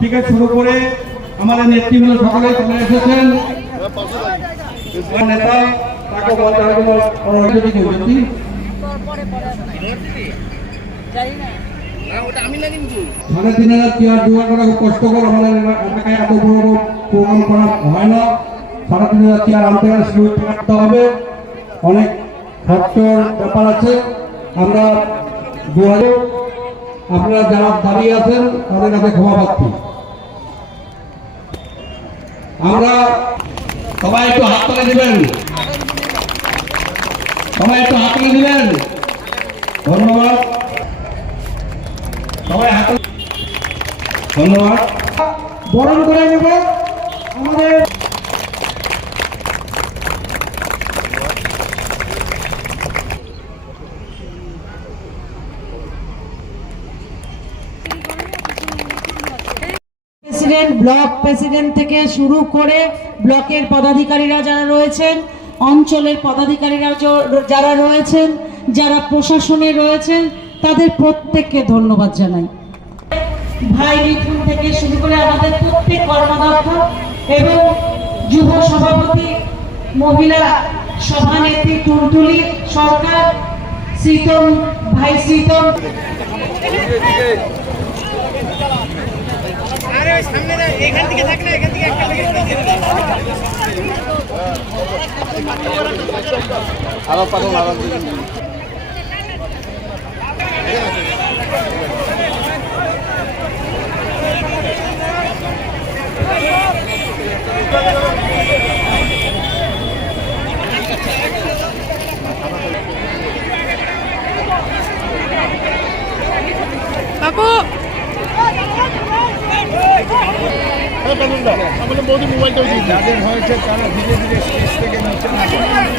থেকে শুরু করে আমাদের নেতৃবৃন্দ সকলে চলে এসেছেন। নেতা তিন হাজার চেয়ার জোগাড় কষ্টকর এত বড় করা হয় না। সাড়ে তিন হাজার রাখতে হবে। অনেক খরচর ব্যাপার আছে। আমরা দু হাজার আপনারা যারা দাঁড়িয়ে আছেন, তাদের কাছে ক্ষমা পাচ্ছি আমরা সবাই একটু হাত তুলে দিবেন। সবাই একটু হাত তুলে দিবেন। ধন্যবাদ। সবাই হাত ধন্যবাদ। বরণ করে নেব। আমাদের প্রেসিডেন্ট ব্লক প্রেসিডেন্ট থেকে শুরু করে ব্লকের পদাধিকারীরা যারা রয়েছেন, অঞ্চলের পদাধিকারীরা যারা রয়েছেন, যারা প্রশাসনে রয়েছেন, তাদের প্রত্যেককে ধন্যবাদ জানাই। ভাই মিথুন থেকে শুরু করে আমাদের প্রত্যেক কর্মদক্ষ এবং যুব সভাপতি, মহিলা সভানেত্রী টুলটুলি সরকার শ্রীতম ভাই শ্রীতম আরে ওই সামনে না এখান থেকে থাক না এখান থেকে একটা বাবু। আমাদের মোদি মোবাইলটা যাদের হয়েছে তারা ধীরে ধীরে স্টেজ থেকে নিচে নামে।